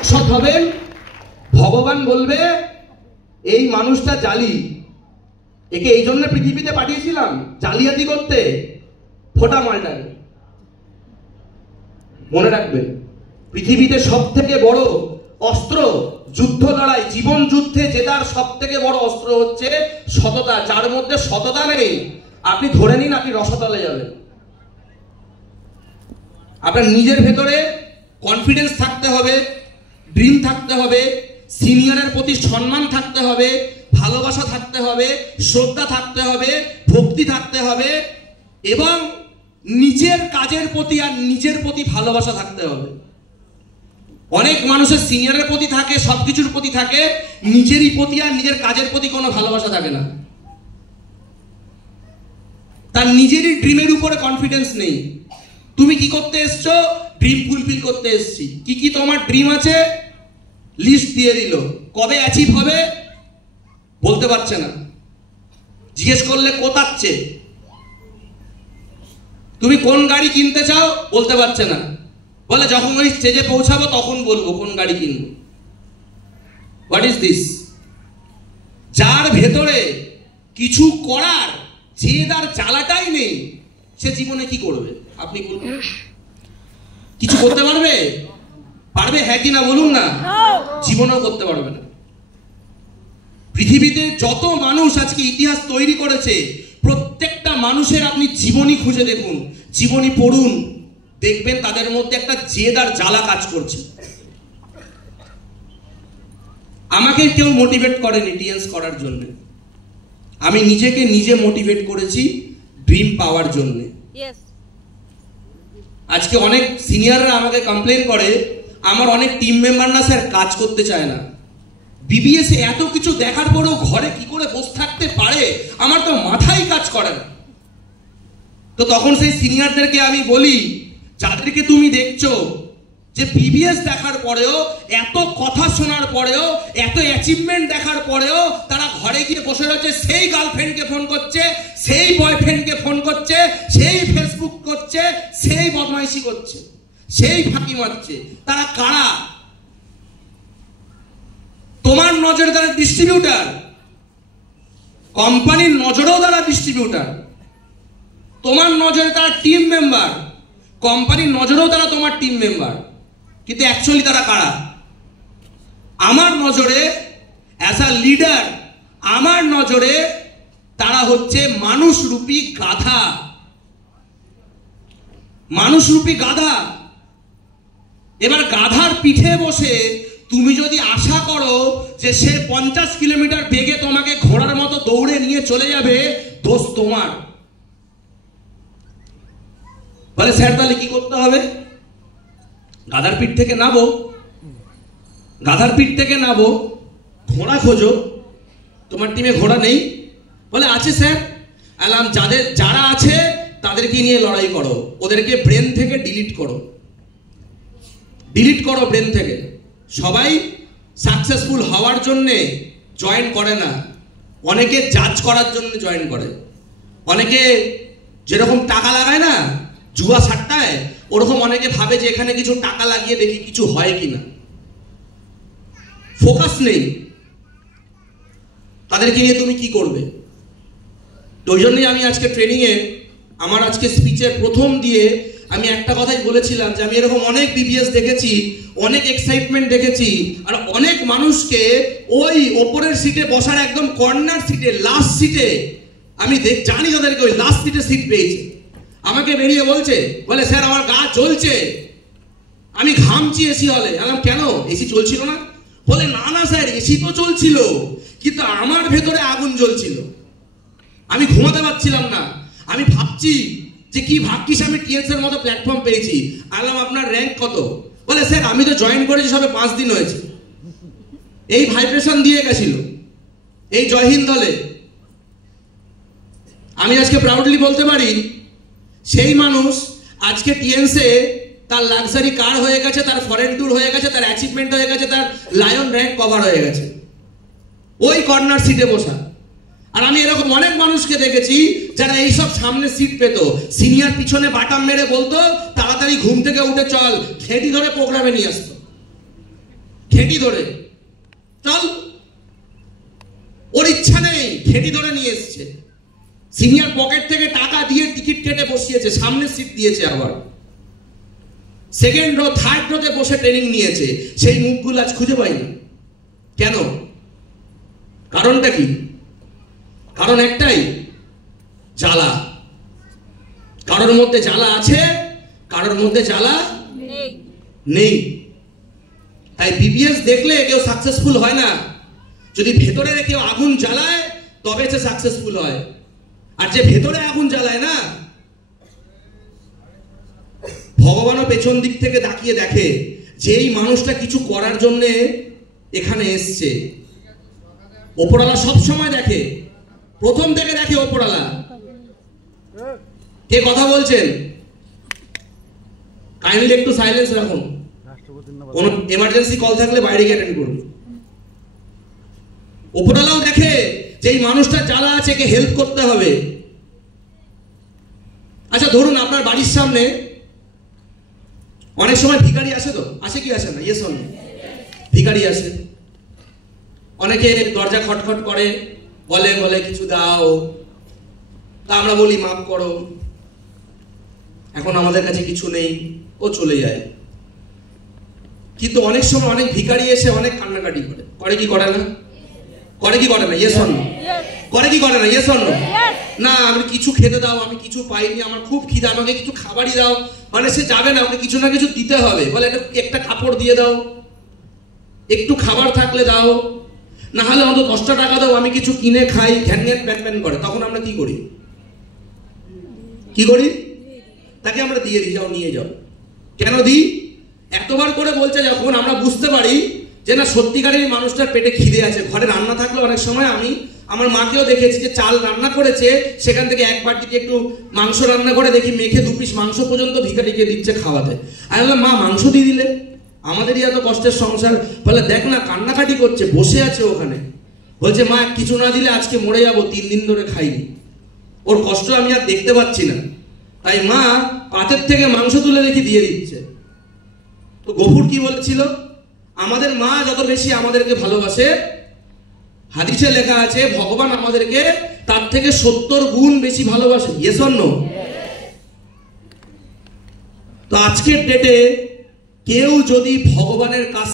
সৎ হবেন, ভগবান বলবে এই মানুষটা জালি, একে এই জন্য পৃথিবীতে পাঠিয়েছিলাম জালিয়াতি করতে, ফোটা মালটাকে। মনে রাখবেন, পৃথিবীতে সব থেকে বড় অস্ত্র, যুদ্ধ লড়াই, জীবন যুদ্ধে জেতার সব থেকে বড় অস্ত্র হচ্ছে সততা। যার মধ্যে সততা নেই, আপনি ধরে নিন আপনি রসাতলে যাবেন। আপনার নিজের ভেতরে কনফিডেন্স থাকতে হবে, ড্রিম থাকতে হবে, সিনিয়রের প্রতি সম্মান থাকতে হবে, ভালোবাসা থাকতে হবে, শ্রদ্ধা থাকতে হবে, ভক্তি থাকতে হবে, এবং নিজের কাজের প্রতি আর নিজের প্রতি ভালোবাসা থাকতে হবে। অনেক মানুষের সিনিয়রের প্রতি থাকে, সবকিছুর প্রতি থাকে, নিজেরই প্রতি আর নিজের কাজের প্রতি কোনো ভালোবাসা থাকে না। তার নিজেরই ড্রিমের উপরে কনফিডেন্স নেই। তুমি কি করতে এসছো? ড্রিম ফুলফিল করতে এসছি। কি কি তোমার ড্রিম আছে লিস্ট দিয়ে দিল, কবে অ্যাচিভ হবে বলতে পারছে না। জিজ্ঞেস করলে কোথাচ্ছে, তুমি কোন গাড়ি কিনতে চাও বলতে পারছে না, বলে যখন ওই স্টেজে পৌঁছাবো তখন বলবো কোন গাড়ি কিনবো। What is this? যার ভেতরে কিছু করার জেদ আর জ্বালাটাই নেই, সে জীবনে কি করবে আপনি বলুন? কিছু করতে পারবে? পারবে হ্যাঁ কি না বলুন না? জীবনেও করতে পারবে না। পৃথিবীতে যত মানুষ আজকে ইতিহাস তৈরি করেছে, প্রত্যেকটা মানুষের আপনি জীবনী খুঁজে দেখুন, জীবনী পড়ুন, দেখবেন তাদের মধ্যে একটা জেদ আর জ্বালা কাজ করছে। আমাকে কেউ মোটিভেট করেনি টিএনস করার জন্য, আমি নিজেকে নিজে মোটিভেট করেছি ড্রিম পাওয়ার জন্য। আজকে অনেক সিনিয়ররা আমাকে কমপ্লেন করে আমার অনেক টিম মেম্বার না স্যার কাজ করতে চায় না। বিবিএস এ এত কিছু দেখার পরেও ঘরে কি করে বসে থাকতে পারে আমার তো মাথায় কাজ করে না। তো তখন সেই সিনিয়রদেরকে আমি বলি, যাদেরকে তুমি দেখছো যে বিবিএস দেখার পরেও, এত কথা শোনার পরেও, এত অ্যাচিভমেন্ট দেখার পরেও তারা ঘরে গিয়ে বসে রয়েছে, সেই গার্লফ্রেন্ডকে ফোন করছে, সেই বয়ফ্রেন্ডকে ফোন করছে, সেই ফেসবুক করছে, সেই বদমাইশি করছে, সেই ফাঁকি মারছে, তারা কারা? তোমার নজরে তারা ডিস্ট্রিবিউটার, কোম্পানির নজরেও তারা ডিস্ট্রিবিউটার। তোমার নজরে তারা টিম মেম্বার, কোম্পানির নজরেও তারা তোমার টিম মেম্বার, কিন্তু অ্যাকচুয়ালি তারা কারা? আমার নজরে অ্যাজ আ লিডার, আমার নজরে তারা হচ্ছে মানুষরূপী গাধা। মানুষরূপী গাধা। এবার গাধার পিঠে বসে তুমি যদি আশা করো যে সে 50 কিলোমিটার বেগে তোমাকে ঘোড়ার মতো দৌড়ে নিয়ে চলে যাবে, দোষ তোমার। বলে স্যার তাহলে কি করতে হবে? গাধার পিঠ থেকে নামো, গাধার পিঠ থেকে নামো, ঘোড়া খোঁজো। তোমার টিমে ঘোড়া নেই? বলে আছে স্যার। আলাম যারা আছে তাদেরকে নিয়ে লড়াই করো, ওদেরকে ব্রেন থেকে ডিলিট করো, ডিলিট করো ব্রেন থেকে। সবাই সাকসেসফুল হওয়ার জন্যে জয়েন করে না, অনেকে জাজ করার জন্য জয়েন করে। অনেকে যেরকম টাকা লাগায় না জুয়া সাট্টায়, ওরকম অনেকে ভাবে যে এখানে কিছু টাকা লাগিয়ে দেখি কিছু হয় কিনা। ফোকাস নেই, তাদেরকে নিয়ে তুমি কি করবে? তো ওই জন্যই আমি আজকে ট্রেনিংয়ে, আমার আজকে স্পিচের প্রথম দিয়ে আমি একটা কথাই বলেছিলাম যে আমি এরকম অনেক বিবিএস দেখেছি, অনেক এক্সাইটমেন্ট দেখেছি, আর অনেক মানুষকে ওই ওপরের সিটে বসার একদম কর্নার সিটে, লাস্ট সিটে, আমি জানি তাদেরকে ওই লাস্ট সিটে সিট পেয়েছে। আমাকে বেরিয়ে বলছে, বলে স্যার আমার গা জ্বলছে, আমি ঘামছি এসি হলে। আমি কেন, এসি চলছিল না? বলে না না স্যার এসি তো চলছিল, কিন্তু আমার ভেতরে আগুন জ্বলছিল, আমি ঘুমাতে পারছিলাম না। আমি ভাবছি যে কি ভাগ্যিস আমি টিএনস এর মতো প্ল্যাটফর্ম পেয়েছি। আলাম আপনার র্যাঙ্ক কত? বলে স্যার আমি তো জয়েন করেছি সবে 5 দিন হয়েছে। এই ভাইব্রেশন দিয়ে গেছিল এই জয় হিন্দ দলে। আমি আজকে প্রাউডলি বলতে পারি সেই মানুষ আজকে টিএনসে তার লাক্সারি কার হয়ে গেছে, তার ফরেন ট্যুর হয়ে গেছে, তার অ্যাচিভমেন্ট হয়ে গেছে, তার লায়ন র্যাঙ্ক কভার হয়ে গেছে ওই কর্নার সিটে বসা। আর আমি এরকম অনেক মানুষকে দেখেছি যারা এইসব সামনে সিট পেত, সিনিয়র পিছনে বাটাম মেরে বলতো তাড়াতাড়ি ঘুম থেকে উঠে চল, খেটি ধরে প্রোগ্রামে নিয়ে আসতো। ঘেঁটি ধরে, চল। ওর ইচ্ছা নেই, ঘেঁটি ধরে নিয়ে এসছে। সিনিয়র পকেট থেকে টাকা দিয়ে টিকিট কেটে বসিয়েছে, সামনে সিট দিয়েছে, আবার সেকেন্ড রো থার্ড রোতে বসে ট্রেনিং নিয়েছে। সেই মুখগুলো আজ খুঁজে পাই না। কেন? কারণটা কি? কারণ একটাই, জ্বালা। কারোর মধ্যে জ্বালা আছে, কারোর মধ্যে জ্বালা নেই। তাই বিবিএস দেখলে কেউ সাকসেসফুল হয় না। যদি ভেতরে কেউ আগুন জ্বালায় তবে সে সাকসেসফুল হয়। আর যে ভেতরে আগুন জ্বালায় না, ভগবানও পেছন দিক থেকে তাকিয়ে দেখে যে এই মানুষটা কিছু করার জন্য এখানে এসছে। ওপরওয়ালা সব সময় দেখে, প্রথম থেকে দেখে ওপরওয়ালা। কে কথা বলছেন? কাইন্ডলি একটু সাইলেন্স রাখুন। কোন এমার্জেন্সি কল থাকলে বাইরে গিয়ে অ্যাটেন্ড করুন। ওপরওয়ালাও দেখে যে এই মানুষটা জ্বালা আছে, কে হেল্প করতে হবে। আচ্ছা ধরুন আপনার বাড়ির সামনে অনেক সময় ভিখারি আসে, তো আসে কি আসে না? Yes or no? ভিখারি আসে। অনেকে দরজা খটখট করে, বলে বলে কিছু দাও। তা আমরা বলি মাফ করো, এখন আমাদের কাছে কিছু নেই, ও চলে যায়। কিন্তু অনেক সময় অনেক ভিখারি এসে অনেক কান্নাকাটি করে। করে কি করে না? করে কি করে না? Yes or no? করে কি করে না? Yes or no? না, আমি কিছু খেতে দাও, আমি কিছু পাইনি, আমার খুব খিদা, আমাকে কিছু খাবারই দাও। মানে সে যাবে না, ওকে কিছু না কিছু দিতে হবে। বলে একটা কাপড় দিয়ে দাও, একটু খাবার থাকলে দাও, না হলে অন্তত 10টা টাকা দাও, আমি কিছু কিনে খাই। ঘ্যান ঘ্যান প্যান প্যান করে। তখন আমরা কি করি? কি করি? তাকে আমরা দিয়ে দিই, যাও নিয়ে যাও। কেন দিই? এতবার করে বলছে যখন আমরা বুঝতে পারি যে না, সত্যিকারের মানুষটার পেটে খিদে আছে। ঘরে রান্না থাকলে অনেক সময় আমি আমার মাকেও দেখেছি যে চাল রান্না করেছে, সেখান থেকে এক বাটিতে একটু মাংস রান্না করে দেখি মেখে 2 পিস মাংস পর্যন্ত ভিখারিকে দিচ্ছে খাওয়াতে। আমি বললাম, মা মাংস দিয়ে দিলে? আমাদেরই এত কষ্টের সংসার। বলে দেখ না, কান্নাকাটি করছে, বসে আছে ওখানে। বলছে মা কিছু না দিলে আজকে মরে যাবো, 3 দিন ধরে খাইনি। ওর কষ্ট আমি আর দেখতে পাচ্ছি না, তাই মা পাতের থেকে মাংস তুলে রেখে দিয়ে দিচ্ছে। তো গফুর কি বলেছিল? আমাদের মা যত বেশি আমাদেরকে ভালোবাসে, হাদিসে লেখা আছে ভগবান আমাদেরকে তার থেকে 70 গুণ বেশি ভালোবাসে। Yes or no? তো আজকের ডেটে কেউ যদি ভগবানের কাছ